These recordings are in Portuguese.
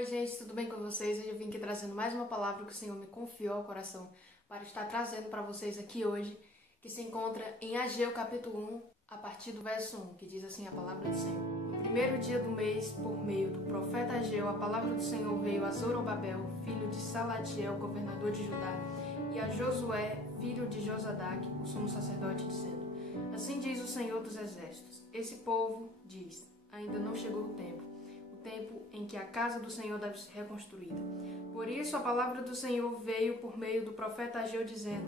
Oi gente, tudo bem com vocês? Hoje eu vim aqui trazendo mais uma palavra que o Senhor me confiou ao coração para estar trazendo para vocês aqui hoje, que se encontra em Ageu capítulo 1, a partir do verso 1, que diz assim a palavra do Senhor. No primeiro dia do mês, por meio do profeta Ageu, a palavra do Senhor veio a Zorobabel, filho de Salatiel, governador de Judá, e a Josué, filho de Josadaque, o sumo sacerdote, dizendo: Assim diz o Senhor dos Exércitos, esse povo diz, ainda não chegou o tempo em que a casa do Senhor deve ser reconstruída. Por isso a palavra do Senhor veio por meio do profeta Ageu, dizendo: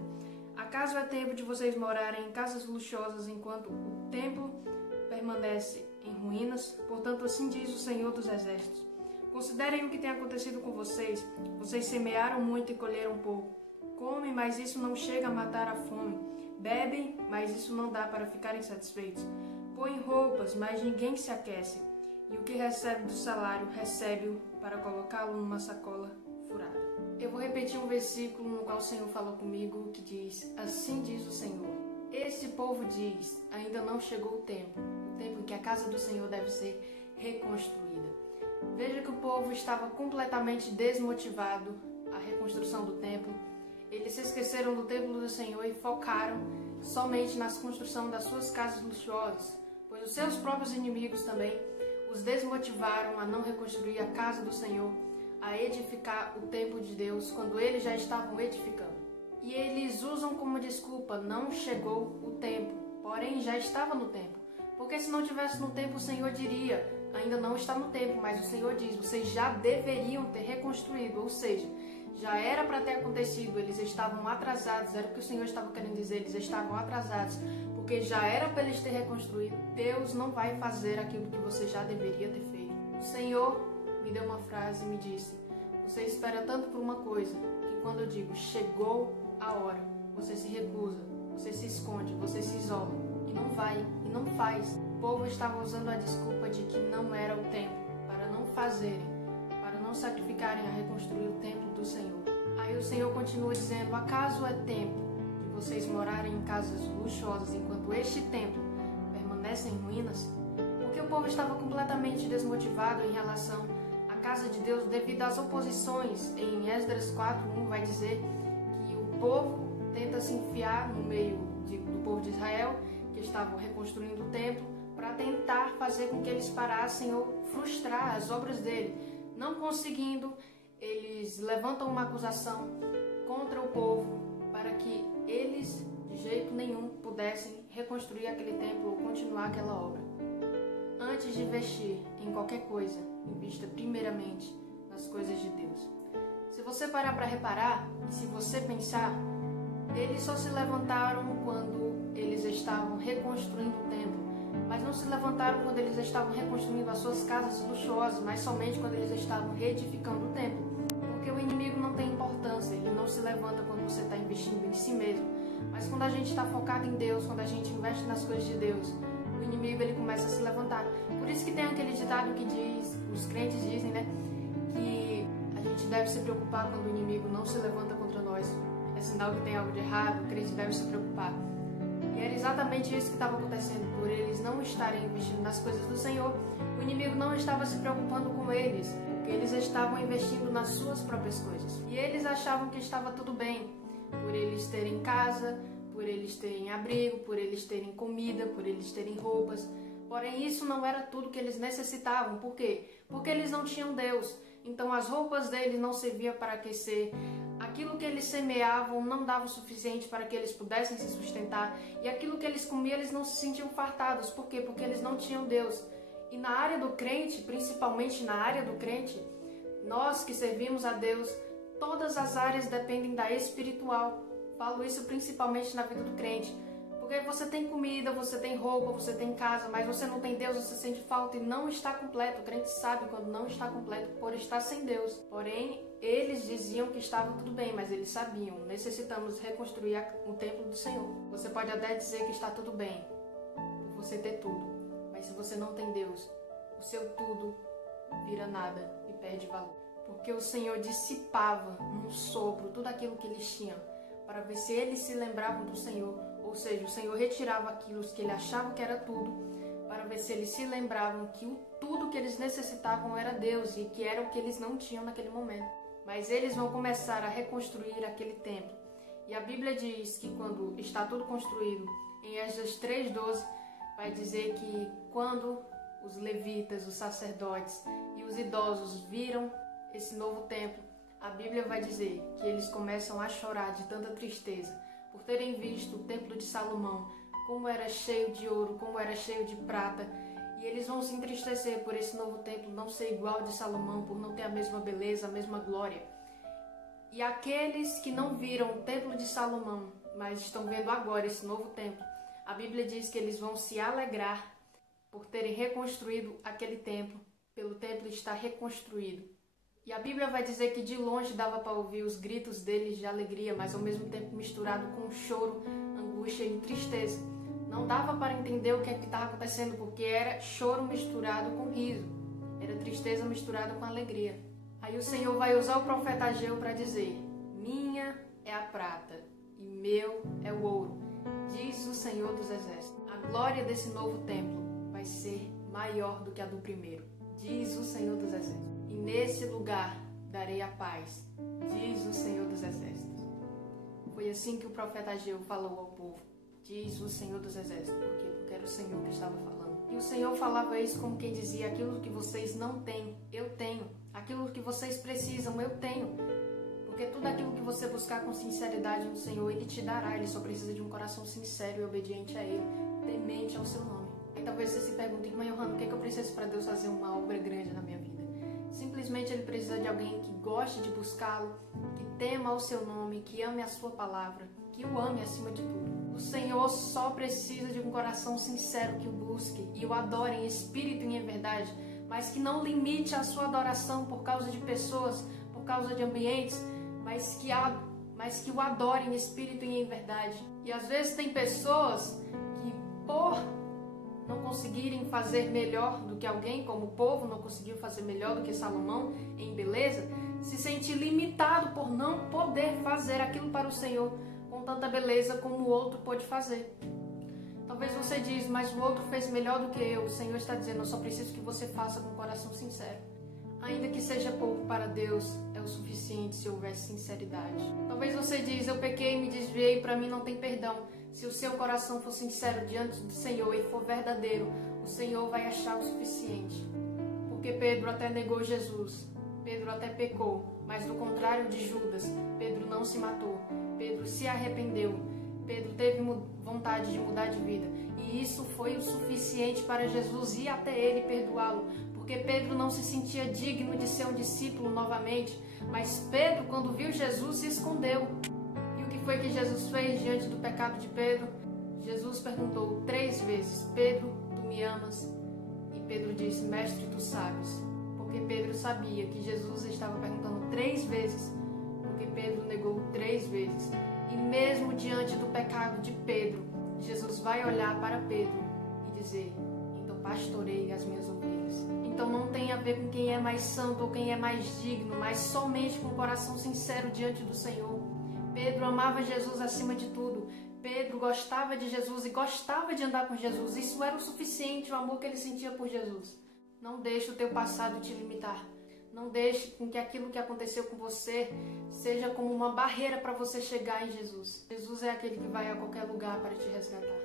Acaso é tempo de vocês morarem em casas luxuosas enquanto o templo permanece em ruínas? Portanto, assim diz o Senhor dos Exércitos. Considerem o que tem acontecido com vocês. Vocês semearam muito e colheram pouco. Comem, mas isso não chega a matar a fome. Bebem, mas isso não dá para ficarem satisfeitos. Põem roupas, mas ninguém se aquece. E o que recebe do salário, recebe-o para colocá-lo numa sacola furada. Eu vou repetir um versículo no qual o Senhor falou comigo, que diz: Assim diz o Senhor. Este povo diz, ainda não chegou o tempo em que a casa do Senhor deve ser reconstruída. Veja que o povo estava completamente desmotivado à reconstrução do templo. Eles se esqueceram do templo do Senhor e focaram somente na construção das suas casas luxuosas, pois os seus próprios inimigos também os desmotivaram a não reconstruir a casa do Senhor, a edificar o templo de Deus, quando eles já estavam edificando. E eles usam como desculpa: não chegou o tempo, porém já estava no tempo. Porque se não tivesse no tempo, o Senhor diria: ainda não está no tempo, mas o Senhor diz: vocês já deveriam ter reconstruído, ou seja, já era para ter acontecido, eles estavam atrasados, era o que o Senhor estava querendo dizer, eles estavam atrasados, porque já era para eles ter reconstruído. Deus não vai fazer aquilo que você já deveria ter feito. O Senhor me deu uma frase e me disse: você espera tanto por uma coisa, que quando eu digo chegou a hora, você se recusa, você se esconde, você se isola, e não vai, e não faz. O povo estava usando a desculpa de que não era o tempo, para não fazerem, para não sacrificarem a reconstruir o templo do Senhor. Aí o Senhor continua dizendo: acaso é tempo de vocês morarem em casas luxuosas enquanto este templo permanece em ruínas? Porque o povo estava completamente desmotivado em relação à casa de Deus devido às oposições. Em Esdras 4:1 vai dizer que o povo tenta se enfiar no meio do povo de Israel, que estavam reconstruindo o templo, para tentar fazer com que eles parassem ou frustrar as obras dele. Não conseguindo, eles levantam uma acusação contra o povo para que eles, de jeito nenhum, pudessem reconstruir aquele templo ou continuar aquela obra. Antes de investir em qualquer coisa, invista primeiramente nas coisas de Deus. Se você parar para reparar, e se você pensar, eles só se levantaram quando eles estavam reconstruindo o templo, mas não se levantaram quando eles estavam reconstruindo as suas casas luxuosas, mas somente quando eles estavam reedificando o templo. Porque o inimigo não tem importância, ele não se levanta quando você está investindo em si mesmo, mas quando a gente está focado em Deus, quando a gente investe nas coisas de Deus, o inimigo ele começa a se levantar. Por isso que tem aquele ditado que diz, os crentes dizem, né, que a gente deve se preocupar quando o inimigo não se levanta contra nós. É sinal que tem algo de errado, o crente deve se preocupar. E era exatamente isso que estava acontecendo. Por eles não estarem investindo nas coisas do Senhor, o inimigo não estava se preocupando com eles, porque eles estavam investindo nas suas próprias coisas. E eles achavam que estava tudo bem, por eles terem casa, por eles terem abrigo, por eles terem comida, por eles terem roupas. Porém, isso não era tudo que eles necessitavam. Por quê? Porque eles não tinham Deus. Então as roupas deles não serviam para aquecer. Aquilo que eles semeavam não dava o suficiente para que eles pudessem se sustentar. E aquilo que eles comiam, eles não se sentiam fartados. Por quê? Porque eles não tinham Deus. E na área do crente, principalmente na área do crente, nós que servimos a Deus, todas as áreas dependem da espiritual. Falo isso principalmente na vida do crente. Porque você tem comida, você tem roupa, você tem casa, mas você não tem Deus, você sente falta e não está completo. O crente sabe quando não está completo por estar sem Deus. Porém, eles diziam que estava tudo bem, mas eles sabiam: necessitamos reconstruir o templo do Senhor. Você pode até dizer que está tudo bem, por você ter tudo, mas se você não tem Deus, o seu tudo vira nada e perde valor. Porque o Senhor dissipava num sopro tudo aquilo que eles tinham, para ver se eles se lembravam do Senhor. Ou seja, o Senhor retirava aquilo que ele achava que era tudo, para ver se eles se lembravam que tudo que eles necessitavam era Deus e que era o que eles não tinham naquele momento. Mas eles vão começar a reconstruir aquele templo. E a Bíblia diz que quando está tudo construído, em Esdras 3:12, vai dizer que quando os levitas, os sacerdotes e os idosos viram esse novo templo, a Bíblia vai dizer que eles começam a chorar de tanta tristeza por terem visto o templo de Salomão, como era cheio de ouro, como era cheio de prata, e eles vão se entristecer por esse novo templo não ser igual ao de Salomão, por não ter a mesma beleza, a mesma glória. E aqueles que não viram o templo de Salomão, mas estão vendo agora esse novo templo, a Bíblia diz que eles vão se alegrar por terem reconstruído aquele templo, pelo templo estar reconstruído. E a Bíblia vai dizer que de longe dava para ouvir os gritos deles de alegria, mas ao mesmo tempo misturado com choro, angústia e tristeza. Não dava para entender o que estava acontecendo, porque era choro misturado com riso. Era tristeza misturada com alegria. Aí o Senhor vai usar o profeta Ageu para dizer: minha é a prata e meu é o ouro, diz o Senhor dos Exércitos. A glória desse novo templo vai ser maior do que a do primeiro, diz o Senhor dos Exércitos. E nesse lugar darei a paz, diz o Senhor dos Exércitos. Foi assim que o profeta Ageu falou ao povo, diz o Senhor dos Exércitos, porque era o Senhor que estava falando. E o Senhor falava isso como quem dizia: aquilo que vocês não têm, eu tenho. Aquilo que vocês precisam, eu tenho. Porque tudo aquilo que você buscar com sinceridade no Senhor, Ele te dará. Ele só precisa de um coração sincero e obediente a Ele, temente ao seu nome. E talvez você se pergunte: mãe Johanna, o que eu preciso para Deus fazer uma obra grande na minha vida? Simplesmente Ele precisa de alguém que goste de buscá-lo, que tema o seu nome, que ame a sua palavra, que o ame acima de tudo. O Senhor só precisa de um coração sincero que o busque e o adore em espírito e em verdade, mas que não limite a sua adoração por causa de pessoas, por causa de ambientes, mas que o adore em espírito e em verdade. E às vezes tem pessoas que, por não conseguirem fazer melhor do que alguém, como o povo não conseguiu fazer melhor do que Salomão em beleza, se sente limitado por não poder fazer aquilo para o Senhor com tanta beleza como o outro pode fazer. Talvez você diz: mas o outro fez melhor do que eu. O Senhor está dizendo: eu só preciso que você faça com o coração sincero. Ainda que seja pouco para Deus, é o suficiente se houver sinceridade. Talvez você diz: eu pequei, me desviei, para mim não tem perdão. Se o seu coração for sincero diante do Senhor e for verdadeiro, o Senhor vai achar o suficiente. Porque Pedro até negou Jesus, Pedro até pecou, mas do contrário de Judas, Pedro não se matou, Pedro se arrependeu, Pedro teve vontade de mudar de vida. E isso foi o suficiente para Jesus ir até ele e perdoá-lo. Porque Pedro não se sentia digno de ser um discípulo novamente, mas Pedro, quando viu Jesus, se escondeu. E o que foi que Jesus fez diante do pecado de Pedro? Jesus perguntou 3 vezes: Pedro, tu me amas? E Pedro disse: mestre, tu sabes. Porque Pedro sabia que Jesus estava perguntando 3 vezes, porque Pedro negou 3 vezes. E mesmo diante do pecado de Pedro, Jesus vai olhar para Pedro e dizer: então pastorei as minhas ovelhas. Então não tem a ver com quem é mais santo ou quem é mais digno, mas somente com o coração sincero diante do Senhor. Pedro amava Jesus acima de tudo. Pedro gostava de Jesus e gostava de andar com Jesus. Isso era o suficiente, o amor que ele sentia por Jesus. Não deixe o teu passado te limitar. Não deixe com que aquilo que aconteceu com você seja como uma barreira para você chegar em Jesus. Jesus é aquele que vai a qualquer lugar para te resgatar.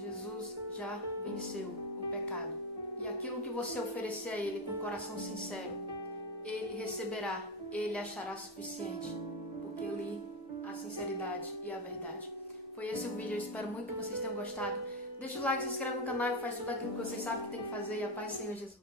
Jesus já venceu o pecado. E aquilo que você oferecer a Ele com coração sincero, Ele receberá, Ele achará suficiente. Porque eu li a sinceridade e a verdade. Foi esse o vídeo, eu espero muito que vocês tenham gostado. Deixa o like, se inscreve no canal e faz tudo aquilo que vocês sabem que tem que fazer. E a paz do Senhor Jesus.